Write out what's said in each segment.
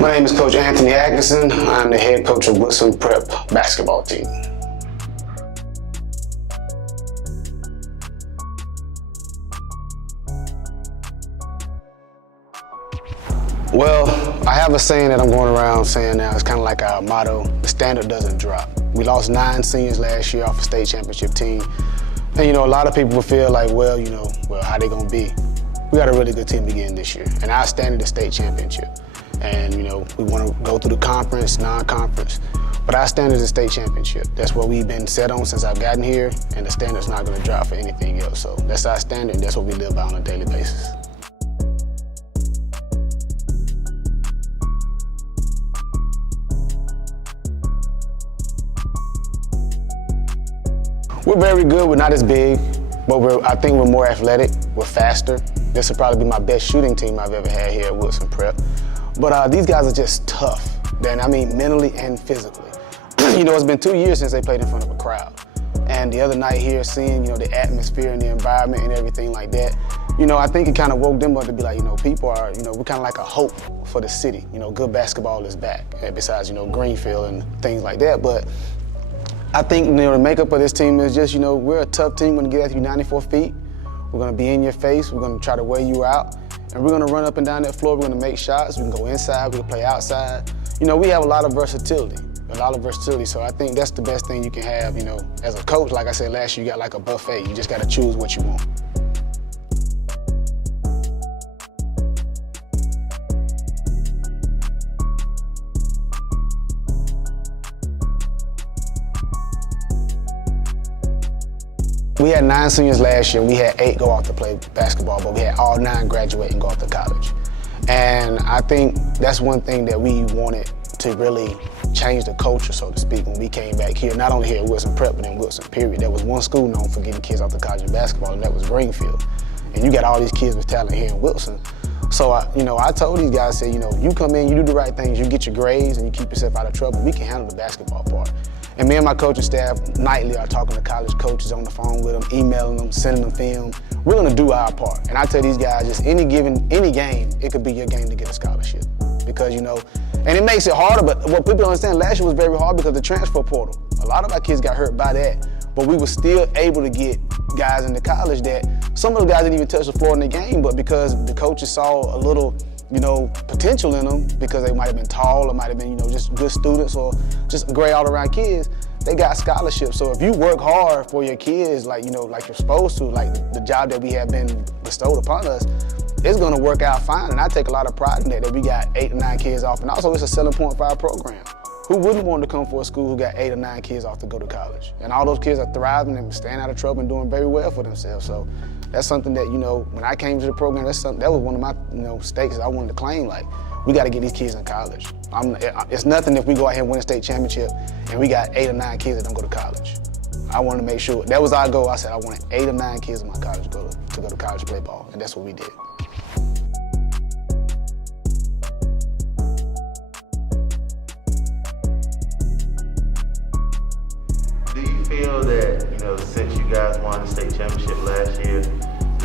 My name is Coach Anthony Atkinson. I'm the head coach of Woodson Prep basketball team. Well, I have a saying that I'm going around saying now. It's kind of like our motto: the standard doesn't drop. We lost 9 seniors last year off a state championship team. And a lot of people will feel like, well, how they gonna be? We got a really good team again this year, and our standard is state championship. And we want to go through the conference, non-conference, but our standard is state championship. That's what we've been set on since I've gotten here, and the standard's not going to drop for anything else. So that's our standard, and that's what we live by on a daily basis. We're very good. We're not as big, but I think we're more athletic. We're faster. This will probably be my best shooting team I've ever had here at Woodson Prep. But these guys are just tough, mentally and physically. It's been 2 years since they played in front of a crowd. And the other night here, seeing, the atmosphere and the environment and everything like that, I think it kind of woke them up to be like, people are, we're kind of like a hope for the city. Good basketball is back, besides, Greenfield and things like that. But I think, the makeup of this team is just, we're a tough team. We're going to get after you 94 feet. We're going to be in your face. We're going to try to wear you out. And we're going to run up and down that floor. We're going to make shots. We can go inside. We can play outside. We have a lot of versatility. So I think that's the best thing you can have, as a coach. Like I said last year, you got like a buffet. You just got to choose what you want. We had 9 seniors last year. We had 8 go off to play basketball, but we had all 9 graduate and go off to college. And I think that's one thing that we wanted to really change the culture, so to speak, when we came back here. Not only here at Woodson Prep, but in Woodson, period. There was one school known for getting kids off to college in basketball, and that was Greenfield. And you got all these kids with talent here in Wilson. So, I told these guys, I said, you come in, you do the right things, you get your grades, and you keep yourself out of trouble. We can handle the basketball part. And me and my coaching staff nightly are talking to college coaches on the phone with them, emailing them, sending them film. We're gonna do our part. And I tell these guys, just any game, it could be your game to get a scholarship. Because, and it makes it harder, but what people don't understand, last year was very hard because of the transfer portal. A lot of our kids got hurt by that, but we were still able to get guys into college that some of the guys didn't even touch the floor in the game, but because the coaches saw a little, potential in them, because they might have been tall, or might have been, just good students, or just great all-around kids, they got scholarships. So if you work hard for your kids, like you're supposed to, like the job that we have been bestowed upon us, it's gonna work out fine. And I take a lot of pride in that we got 8 or 9 kids off. And also it's a selling point for our program. Who wouldn't want to come for a school who got 8 or 9 kids off to go to college? And all those kids are thriving and staying out of trouble and doing very well for themselves. So that's something that, when I came to the program, that was one of my, stakes I wanted to claim. Like, we got to get these kids in college. It's nothing if we go out here and win a state championship and we got 8 or 9 kids that don't go to college. I wanted to make sure, that was our goal. I said I wanted 8 or 9 kids in my college to go to college to play ball, and that's what we did. Do you feel that, since you guys won the state championship last year,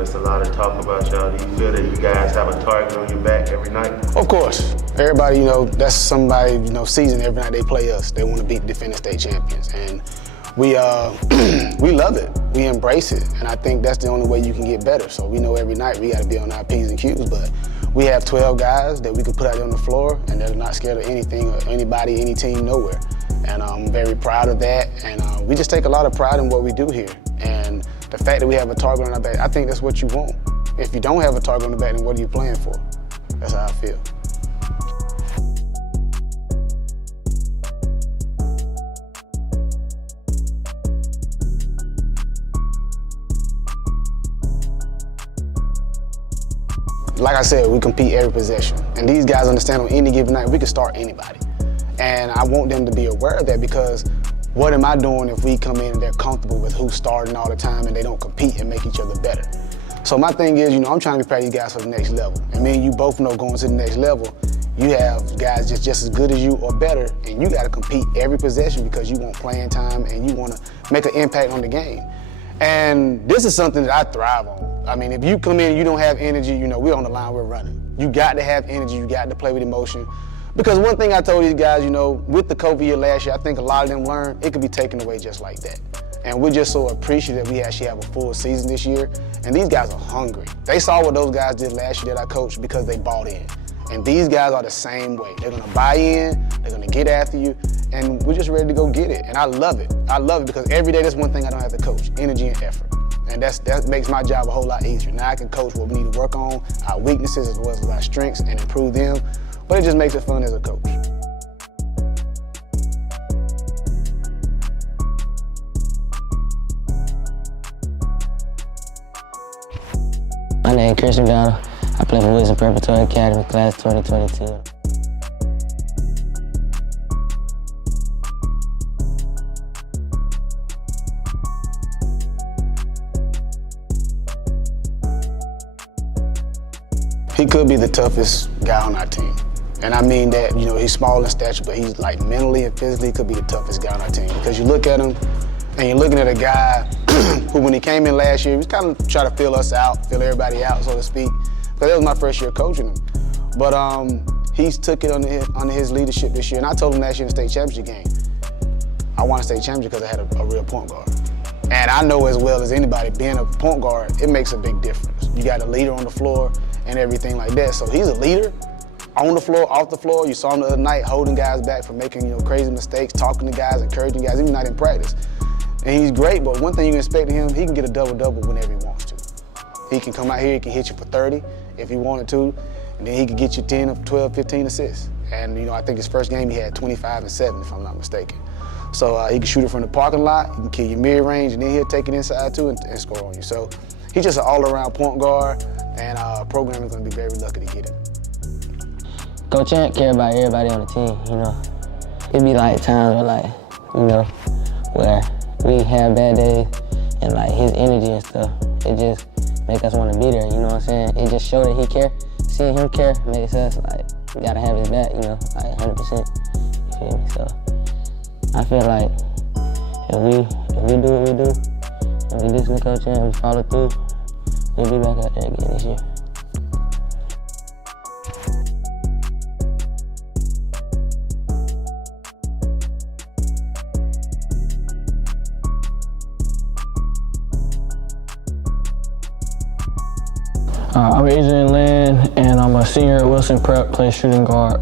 it's a lot of talk about y'all. Do you feel that you guys have a target on your back every night? Of course. Everybody, that's somebody, season every night they play us. They want to beat the defending state champions. And we love it. We embrace it. And I think that's the only way you can get better. So we know every night we got to be on our P's and Q's, but we have 12 guys that we can put out there on the floor, and they're not scared of anything or anybody, any team, nowhere. And I'm very proud of that. And we just take a lot of pride in what we do here. And the fact that we have a target on our back, I think that's what you want. If you don't have a target on the back, then what are you playing for? That's how I feel. Like I said, we compete every possession. And these guys understand on any given night, we can start anybody. And I want them to be aware of that, because what am I doing if we come in and they're comfortable with who's starting all the time and they don't compete and make each other better? So my thing is, I'm trying to prepare these guys for the next level. And me and you both know going to the next level, you have guys just as good as you or better, and you got to compete every possession because you want playing time and you want to make an impact on the game. And this is something that I thrive on. I mean, if you come in and you don't have energy, we're on the line, we're running. You got to have energy, you got to play with emotion. Because one thing I told these guys, with the COVID year last year, I think a lot of them learned it could be taken away just like that. And we're just so appreciative we actually have a full season this year. And these guys are hungry. They saw what those guys did last year that I coached because they bought in. And these guys are the same way. They're gonna buy in, they're gonna get after you, and we're just ready to go get it. And I love it. I love it because every day that's one thing I don't have to coach, energy and effort. And that makes my job a whole lot easier. Now I can coach what we need to work on, our weaknesses as well as our strengths, and improve them. But it just makes it fun as a coach. My name is Christian Gatto. I play for Wilson Preparatory Academy, class 2022. He could be the toughest guy on our team. And I mean that, he's small in stature, but he's like mentally and physically could be the toughest guy on our team. Because you look at him, and you're looking at a guy who, when he came in last year, he was kind of trying to fill us out, fill everybody out, so to speak. Because that was my first year coaching him. But he's took it under his leadership this year. And I told him last year in the state championship game, I won a state championship because I had a real point guard. And I know as well as anybody, being a point guard, it makes a big difference. You got a leader on the floor and everything like that. So he's a leader on the floor, off the floor. You saw him the other night holding guys back from making crazy mistakes, talking to guys, encouraging guys, even not in practice. And he's great, but one thing you can expect of him, he can get a double-double whenever he wants to. He can come out here, he can hit you for 30 if he wanted to, and then he can get you 10 or 12, 15 assists. And I think his first game he had 25 and 7, if I'm not mistaken. So he can shoot it from the parking lot, he can kill you mid-range, and then he'll take it inside too and score on you. So he's just an all-around point guard, and our program is going to be very lucky to get him. Coach Ant care about everybody on the team, It'd be like times where where we have bad days and his energy and stuff, it just make us want to be there, you know what I'm saying? It just show that he care. Seeing him care makes us we gotta have his back, 100%, you feel me? So I feel like if we do what we do, and we listen to Coach Ant and we follow through, we'll be back out there again this year. I'm Adrian Lynn, and I'm a senior at Wilson Prep, play shooting guard.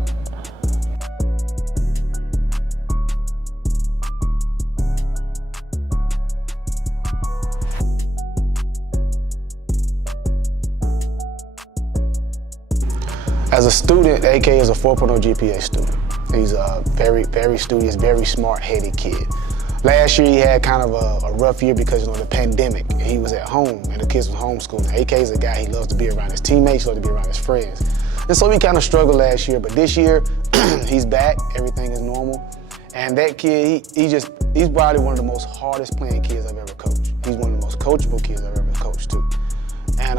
As a student, AK is a 4.0 GPA student. He's a very, very studious, very smart-headed kid. Last year he had kind of a rough year because of the pandemic. He was at home and the kids was homeschooling. AK is a guy, he loves to be around his teammates, he loves to be around his friends. And so he kind of struggled last year, but this year he's back, everything is normal. And that kid, he's probably one of the most hardest playing kids I've ever coached. He's one of the most coachable kids I've ever coached too. And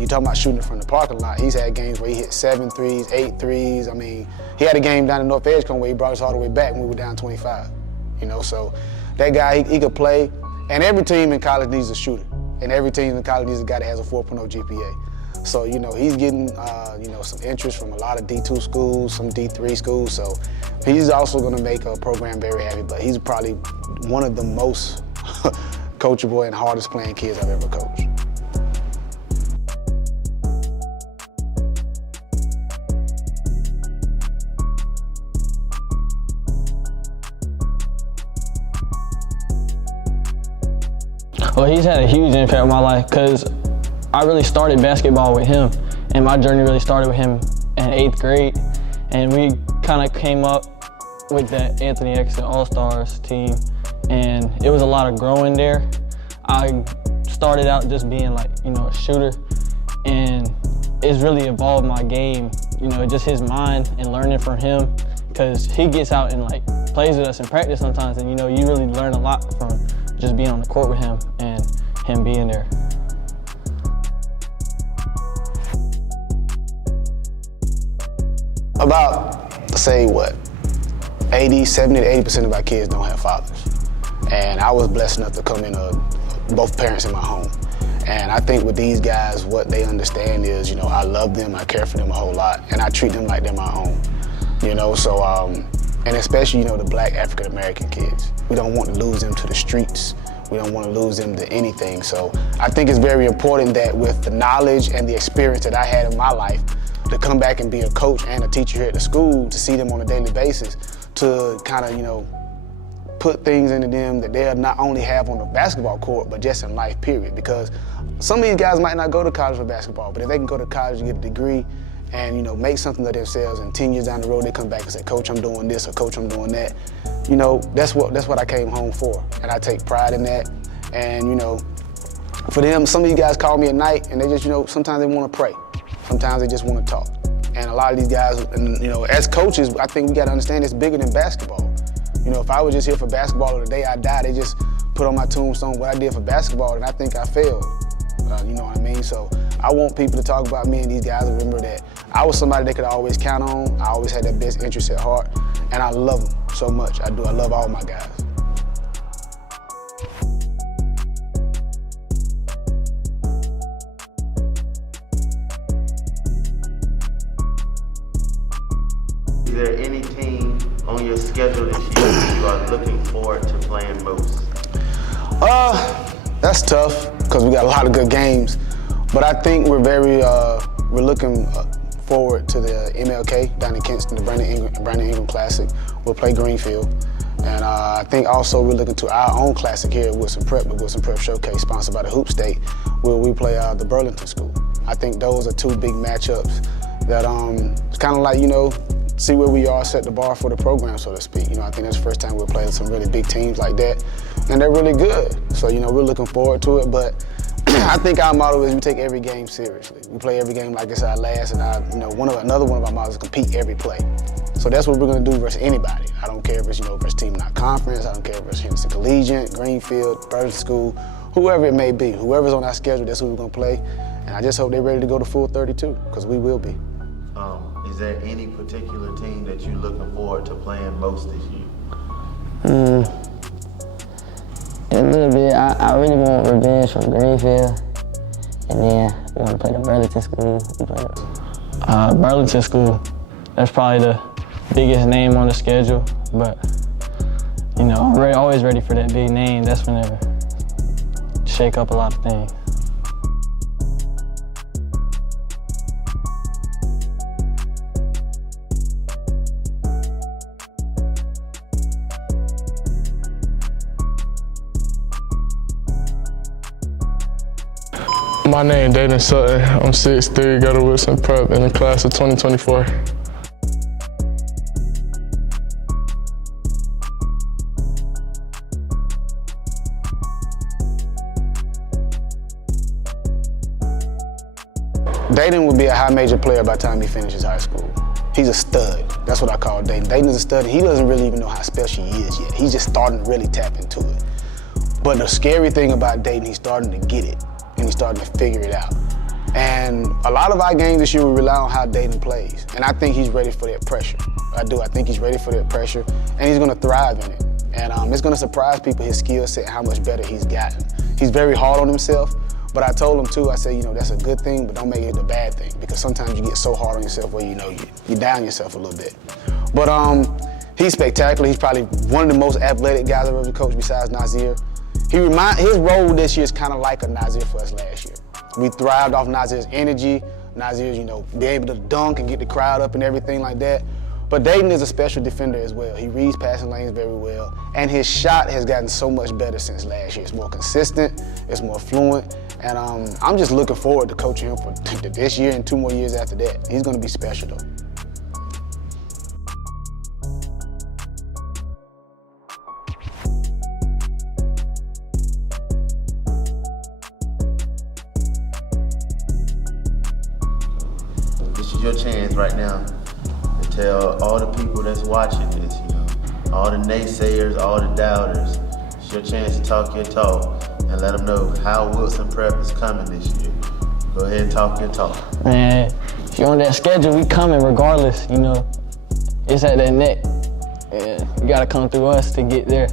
you talking about shooting from the parking lot, he's had games where he hit 7 threes, 8 threes. I mean, he had a game down in North Edgecombe where he brought us all the way back when we were down 25. So that guy, he could play. And every team in college needs a shooter. And every team in college needs a guy that has a 4.0 GPA. So, he's getting, some interest from a lot of D2 schools, some D3 schools. So he's also going to make a program very happy, but he's probably one of the most coachable and hardest playing kids I've ever coached. Well, he's had a huge impact on my life because I really started basketball with him, and my journey really started with him in 8th grade, and we kind of came up with that Anthony X All-Stars team, and it was a lot of growing there. I started out just being a shooter, and it's really evolved my game, just his mind and learning from him, because he gets out and plays with us in practice sometimes, and you really learn a lot from just being on the court with him and him being there. About, say what, 70 to 80% of our kids don't have fathers. And I was blessed enough to come in both parents in my home. And I think with these guys, what they understand is, I love them, I care for them a whole lot, and I treat them like they're my own. You know, so, and especially, you know, the black African American kids. We don't want to lose them to the streets. We don't want to lose them to anything. So I think it's very important that with the knowledge and the experience that I had in my life, to come back and be a coach and a teacher here at the school, to see them on a daily basis, to kind of, you know, put things into them that they'll not only have on the basketball court, but just in life, period. Because some of these guys might not go to college for basketball, but if they can go to college and get a degree and, you know, make something of themselves, and 10 years down the road, they come back and say, Coach, I'm doing this, or Coach, I'm doing that. You know, that's what I came home for. And I take pride in that. And, you know, for them, some of these guys call me at night and they just, you know, sometimes they want to pray. Sometimes they just want to talk. And a lot of these guys, and, you know, as coaches, I think we got to understand it's bigger than basketball. You know, if I was just here for basketball or the day I die, they just put on my tombstone what I did for basketball, and I think I failed. You know what I mean? So I want people to talk about me and these guys and remember that I was somebody they could always count on. I always had their best interest at heart, and I love them so much. I do. I love all my guys. Is there any team on your schedule this year that you are looking forward to playing most? That's tough because we got a lot of good games, but I think we're looking forward to the MLK down in Kinston, the Brandon Ingram Classic. We'll play Greenfield, and I think also we're looking to our own classic here at Wilson Prep, the Wilson Prep Showcase, sponsored by the Hoop State, where we play the Burlington School. I think those are two big matchups that it's kind of like, you know, see where we are, set the bar for the program, so to speak. You know, I think that's the first time we'll play some really big teams like that, and they're really good. So, you know, we're looking forward to it, but I think our motto is we take every game seriously. We play every game like it's our last, and another one of our mottos is compete every play. So that's what we're gonna do versus anybody. I don't care if it's, you know, versus team in our conference, I don't care if it's Henderson Collegiate, Greenfield, Burlington School, whoever it may be. Whoever's on our schedule, that's who we're gonna play. And I just hope they're ready to go to full 32, because we will be. Is there any particular team that you're looking forward to playing most this year? A little bit. I really want revenge from Greenfield, and then I want to play the Burlington School. Burlington School, that's probably the biggest name on the schedule, but, you know, I'm always ready for that big name. That's whenever shake up a lot of things. My name is Dayton Sutton. I'm 6'3", go to Wilson Prep in the class of 2024. Dayton would be a high major player by the time he finishes high school. He's a stud. That's what I call Dayton. Dayton is a stud. He doesn't really even know how special he is yet. He's just starting to really tap into it. But the scary thing about Dayton, he's starting to get it, and he's starting to figure it out. And a lot of our games this year, we rely on how Dayton plays. And I think he's ready for that pressure. I do. I think he's ready for that pressure, and he's going to thrive in it. And it's going to surprise people, his skill set, how much better he's gotten. He's very hard on himself, but I told him too, I said, you know, that's a good thing, but don't make it a bad thing, because sometimes you get so hard on yourself where, you know, you down yourself a little bit. But he's spectacular. He's probably one of the most athletic guys I've ever coached besides Nazir. His role this year is kind of like a Nazir for us last year. We thrived off Nazir's energy. Nazir's, you know, be able to dunk and get the crowd up and everything like that. But Dayton is a special defender as well. He reads passing lanes very well, and his shot has gotten so much better since last year. It's more consistent, it's more fluent, and I'm just looking forward to coaching him for this year and 2 more years after that. He's going to be special though. This is your chance right now to tell all the people that's watching this, you know, all the naysayers, all the doubters. It's your chance to talk your talk and let them know how Wilson Prep is coming this year. Go ahead and talk your talk. Man, if you're on that schedule, we coming regardless, you know. It's at that neck. Yeah, you gotta come through us to get there.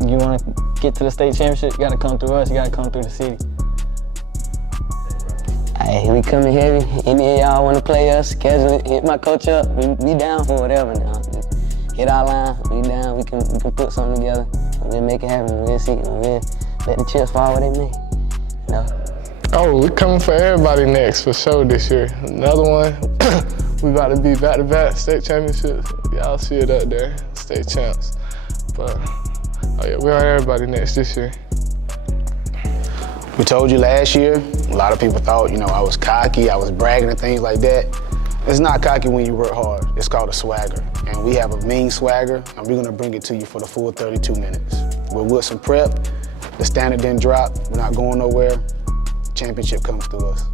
You wanna get to the state championship, you gotta come through us, you gotta come through the city. Hey, we coming heavy. Any of y'all want to play us, schedule it, hit my coach up. We down for whatever now. Just hit our line, we down. We can put something together. We'll make it happen. We'll see. We'll let the chips fall where they may. You know? Oh, we coming for everybody next for sure this year. Another one. We about to be back-to-back state championships. Y'all see it up there, state champs. But oh yeah, we on everybody next this year. We told you last year, a lot of people thought, I was cocky, I was bragging and things like that. It's not cocky when you work hard. It's called a swagger. And we have a mean swagger, and we're gonna bring it to you for the full 32 minutes. With some prep, the standard didn't drop, we're not going nowhere. Championship comes through us.